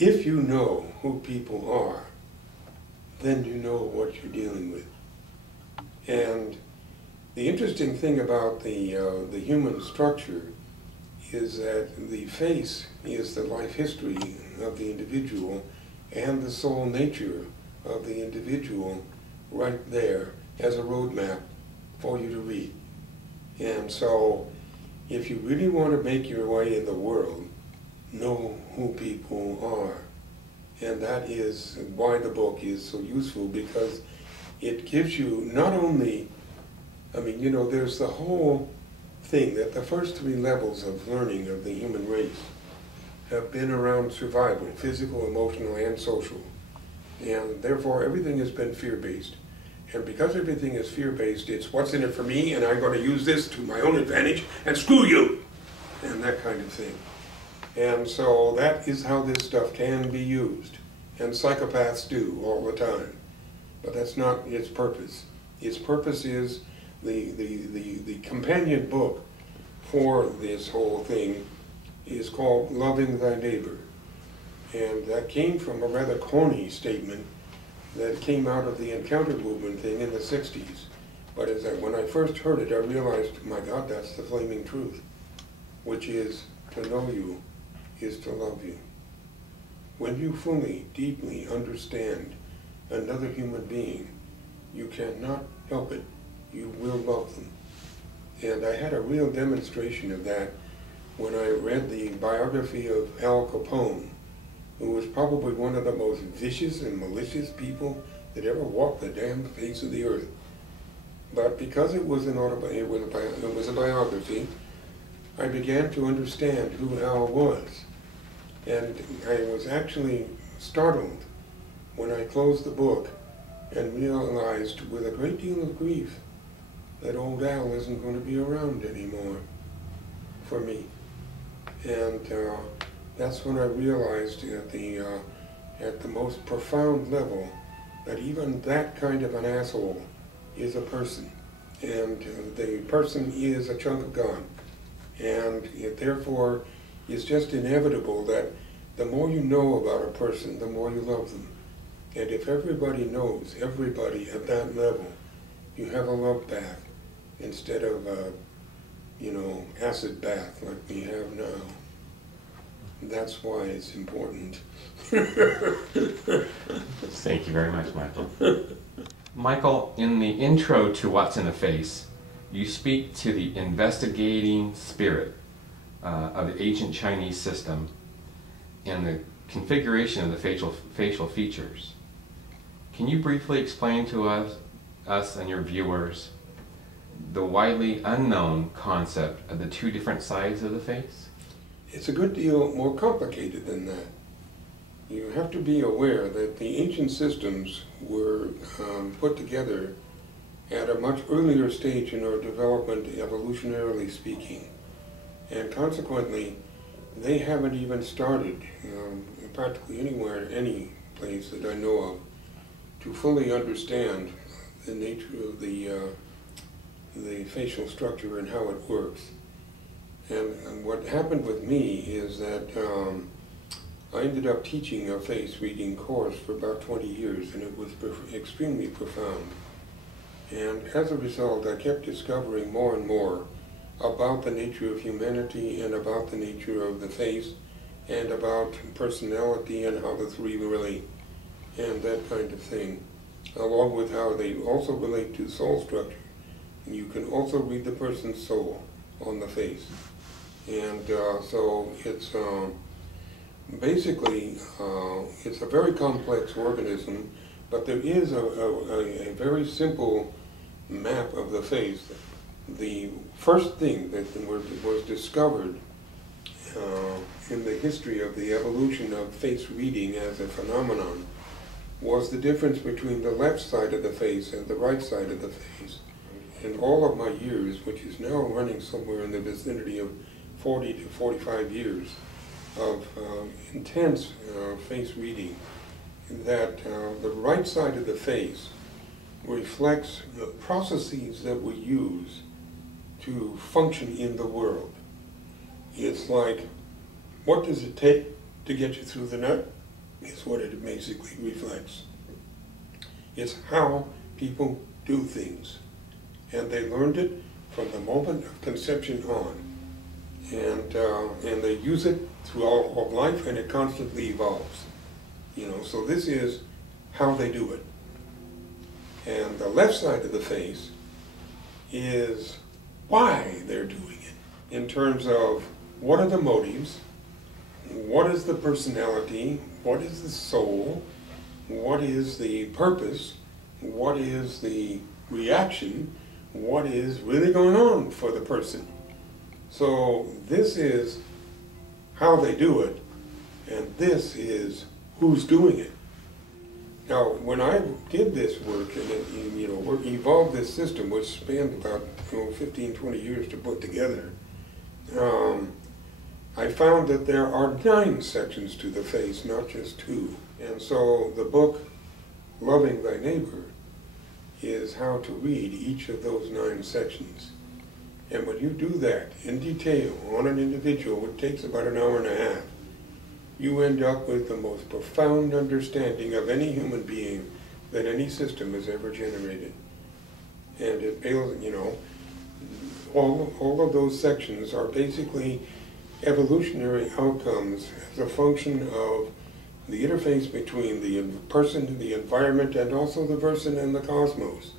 if you know who people are, then you know what you're dealing with. And the interesting thing about the human structure is that the face is the life history of the individual and the soul nature of the individual right there as a roadmap for you to read. And so, if you really want to make your way in the world, know who people are. And that is why the book is so useful, because it gives you not only, I mean, you know, there's the whole thing that the first three levels of learning of the human race have been around survival, physical, emotional, and social. And therefore, everything has been fear-based. And because everything is fear-based, it's what's in it for me, and I'm going to use this to my own advantage, and screw you, and that kind of thing. And so that is how this stuff can be used. And psychopaths do all the time. But that's not its purpose. Its purpose is the companion book for this whole thing is called Loving Thy Neighbor. And that came from a rather corny statement that came out of the encounter movement thing in the 60s. But as when I first heard it, I realized, my God, that's the flaming truth, which is to know you is to love you. When you fully, deeply understand another human being, you cannot help it. You will love them. And I had a real demonstration of that when I read the biography of Al Capone, who was probably one of the most vicious and malicious people that ever walked the damn face of the earth. But because it was a biography, I began to understand who Al was. And I was actually startled when I closed the book and realized with a great deal of grief that old Al isn't going to be around anymore for me. And that's when I realized at the most profound level that even that kind of an asshole is a person. And the person is a chunk of God. And it therefore is just inevitable that the more you know about a person, the more you love them. And if everybody knows everybody at that level, you have a love bath instead of a, you know, acid bath like we have now. That's why it's important. Thank you very much, Michael. Michael, in the intro to What's in the Face, you speak to the investigating spirit of the ancient Chinese system and the configuration of the facial features. Can you briefly explain to us and your viewers the widely unknown concept of the two different sides of the face? It's a good deal more complicated than that. You have to be aware that the ancient systems were put together at a much earlier stage in our development, evolutionarily speaking. And consequently, they haven't even started, practically anywhere, any place that I know of, to fully understand the nature of the facial structure and how it works. And what happened with me is that I ended up teaching a face reading course for about 20 years, and it was extremely profound. And as a result, I kept discovering more and more about the nature of humanity and about the nature of the face and about personality and how the three relate and that kind of thing, along with how they also relate to soul structure. And you can also read the person's soul on the face. And so it's basically, it's a very complex organism, but there is a very simple map of the face. The first thing that was discovered in the history of the evolution of face reading as a phenomenon was the difference between the left side of the face and the right side of the face. In all of my years, which is now running somewhere in the vicinity of 40 to 45 years of intense face reading, that the right side of the face reflects the processes that we use to function in the world. It's like, what does it take to get you through the night? is what it basically reflects. It's how people do things. And they learned it from the moment of conception on. And they use it through all of life, and it constantly evolves. You know, so this is how they do it. And the left side of the face is why they're doing it, in terms of what are the motives, what is the personality, what is the soul, what is the purpose, what is the reaction, what is really going on for the person. So this is how they do it, and this is who's doing it. Now, when I did this work and evolved this system, which spanned about 15, 20 years to put together, I found that there are 9 sections to the face, not just 2. And so the book, Loving Thy Neighbor, is how to read each of those 9 sections. And when you do that in detail on an individual, it takes about an hour and a half, you end up with the most profound understanding of any human being that any system has ever generated. And it, all of those sections are basically evolutionary outcomes as a function of the interface between the person, the environment, and also the person and the cosmos.